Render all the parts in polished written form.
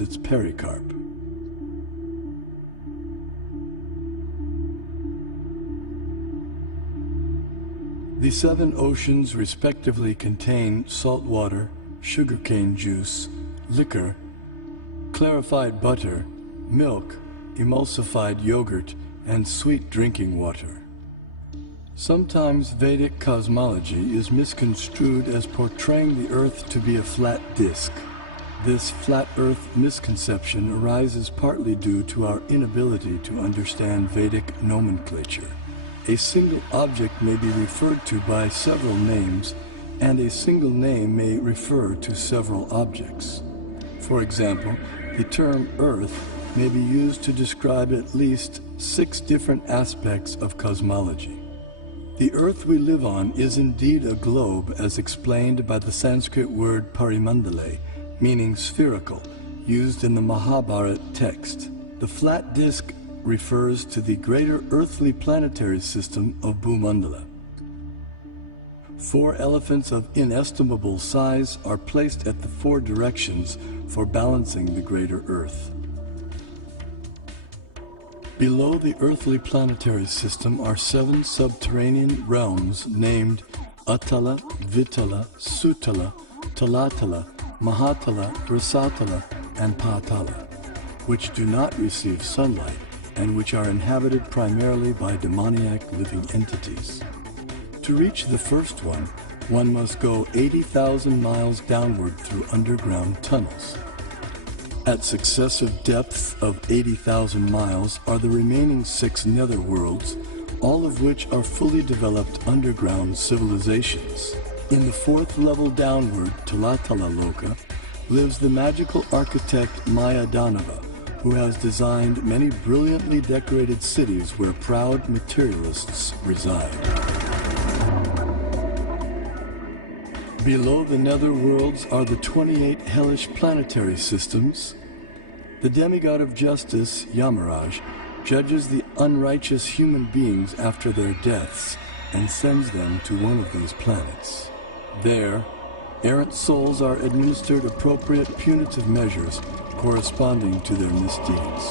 as its pericarp. The 7 oceans respectively contain salt water, sugarcane juice, liquor, clarified butter, milk, emulsified yogurt, and sweet drinking water. Sometimes Vedic cosmology is misconstrued as portraying the Earth to be a flat disk. This flat Earth misconception arises partly due to our inability to understand Vedic nomenclature. A single object may be referred to by several names, and a single name may refer to several objects. For example, the term Earth may be used to describe at least 6 different aspects of cosmology. The Earth we live on is indeed a globe, as explained by the Sanskrit word parimandale, meaning spherical, used in the Mahabharata text. The flat disk refers to the greater earthly planetary system of Bhumandala. 4 elephants of inestimable size are placed at the 4 directions for balancing the greater Earth. Below the earthly planetary system are 7 subterranean realms named Atala, Vitala, Sutala, Talatala, Mahatala, Rasatala, and Patala, which do not receive sunlight and which are inhabited primarily by demoniac living entities. To reach the first one must go 80,000 miles downward through underground tunnels. At successive depths of 80,000 miles are the remaining 6 netherworlds, all of which are fully developed underground civilizations. In the 4th level downward, Talatala Loka, lives the magical architect Mayadanava, who has designed many brilliantly decorated cities where proud materialists reside. Below the netherworlds are the 28 hellish planetary systems. The demigod of justice, Yamaraj, judges the unrighteous human beings after their deaths and sends them to one of these planets. There, errant souls are administered appropriate punitive measures corresponding to their misdeeds.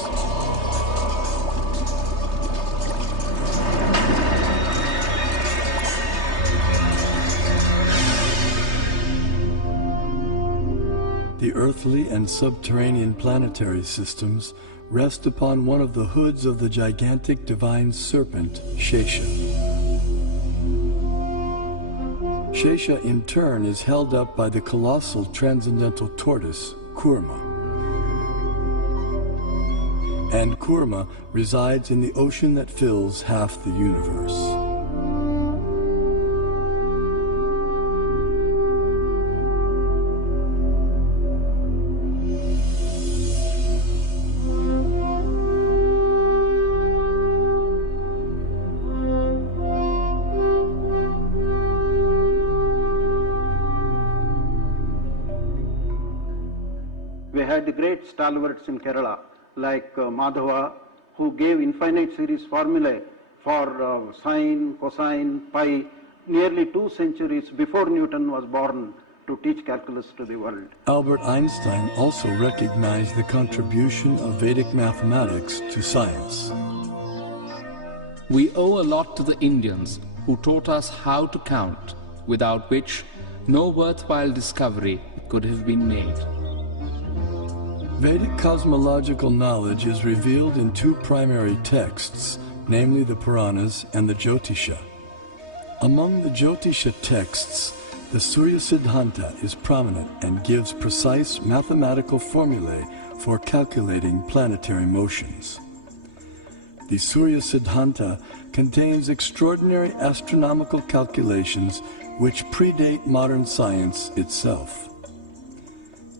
The earthly and subterranean planetary systems rest upon one of the hoods of the gigantic divine serpent, Shesha. Shesha in turn is held up by the colossal transcendental tortoise, Kurma. And Kurma resides in the ocean that fills half the universe. We had the great stalwarts in Kerala, like Madhava, who gave infinite series formulae for sine, cosine, pi, nearly 2 centuries before Newton was born, to teach calculus to the world. Albert Einstein also recognized the contribution of Vedic mathematics to science. We owe a lot to the Indians who taught us how to count, without which no worthwhile discovery could have been made. Vedic cosmological knowledge is revealed in 2 primary texts, namely the Puranas and the Jyotisha. Among the Jyotisha texts, the Surya Siddhanta is prominent and gives precise mathematical formulae for calculating planetary motions. The Surya Siddhanta contains extraordinary astronomical calculations which predate modern science itself.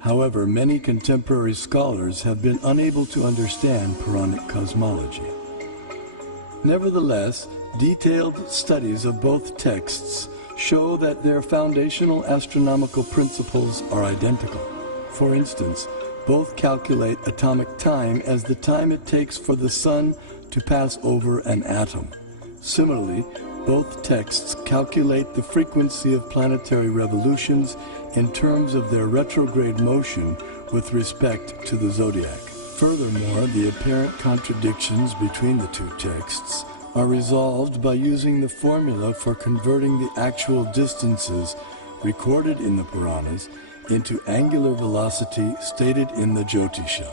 However, many contemporary scholars have been unable to understand Puranic cosmology. Nevertheless, detailed studies of both texts show that their foundational astronomical principles are identical. For instance, both calculate atomic time as the time it takes for the sun to pass over an atom. Similarly, both texts calculate the frequency of planetary revolutions in terms of their retrograde motion with respect to the zodiac. Furthermore, the apparent contradictions between the two texts are resolved by using the formula for converting the actual distances recorded in the Puranas into angular velocity stated in the Jyotisha.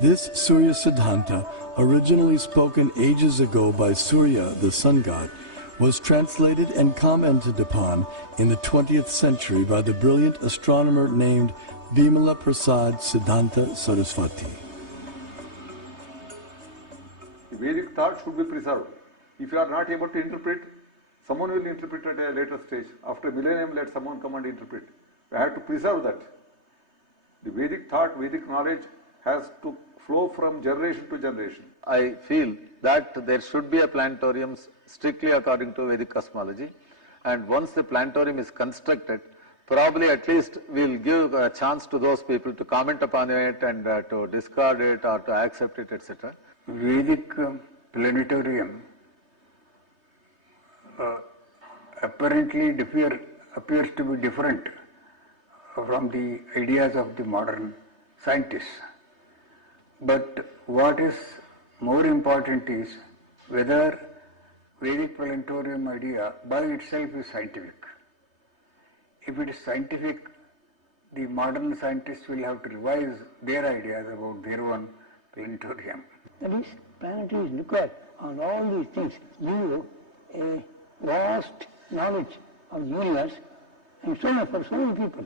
This Surya Siddhanta, originally spoken ages ago by Surya, the sun god, was translated and commented upon in the 20th century by the brilliant astronomer named Vimala Prasad Siddhanta Saraswati. Vedic thought should be preserved. If you are not able to interpret, someone will interpret at a later stage. After a millennium, let someone come and interpret. We have to preserve that. The Vedic thought, Vedic knowledge has to flow from generation to generation. I feel that there should be a planetarium strictly according to Vedic cosmology, and once the planetarium is constructed, probably at least we will give a chance to those people to comment upon it and to discard it or to accept it, etc. Vedic planetarium apparently appears to be different from the ideas of the modern scientists. But what is more important is whether Vedic planetarium idea by itself is scientific. If it is scientific, the modern scientists will have to revise their ideas about their own planetarium. That is, planetary is required on all these things. Give you a vast knowledge of the universe and so on for so many people.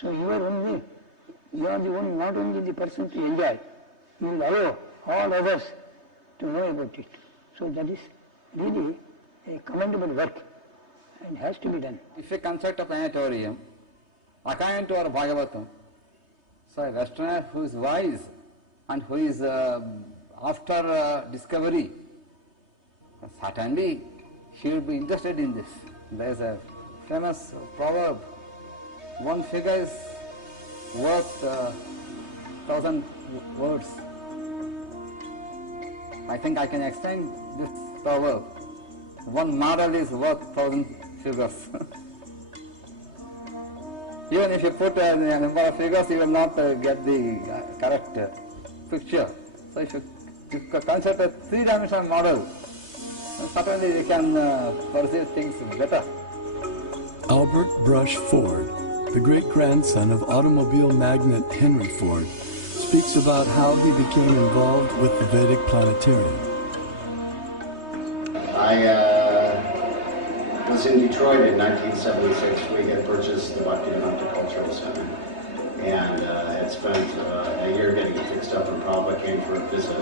So you are the one, not only the person to enjoy, you will allow all others to know about it. So that is really a commendable work and has to be done. If you construct a planetarium according to our Bhagavatam, so a Westerner who is wise and who is after discovery, certainly he will be interested in this. There is a famous proverb, one figure is worth 1,000 words. I think I can explain this proverb. One model is worth 1,000 figures. Even if you put a number of figures, you will not get the correct picture. So if you consider a three-dimensional model, certainly you can perceive things better. Albert Brush Ford, the great-grandson of automobile magnate Henry Ford, speaks about how he became involved with the Vedic Planetarium. I was in Detroit in 1976. We had purchased the Bhakti Cultural Center and had spent a year getting it fixed up, and Prabhupada came for a visit.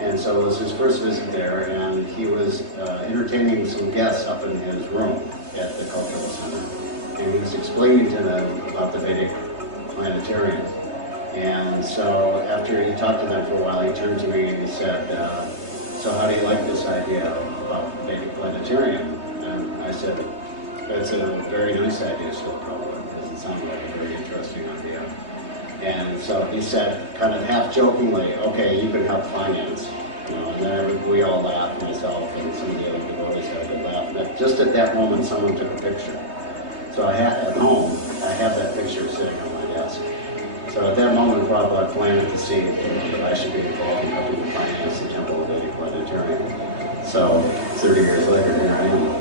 And so it was his first visit there, and he was entertaining some guests up in his room at the Cultural Center. And he was explaining to them about the Vedic Planetarium. And so after he talked to them for a while, he turned to me and he said, so how do you like this idea about Vedic Planetarium? And I said, it's a very nice idea still, probably, because it sounded like a very interesting idea. And so he said, kind of half jokingly, okay, you can help finance. You know, and then we all laughed, myself and some of the other devotees had a good laugh. But just at that moment, someone took a picture. So at home, I have that picture sitting on my desk. So at that moment, Prabhupada planted the seed that I should be involved in helping to finance the Temple of Vedic Planetarium. So 30 years later, here I am.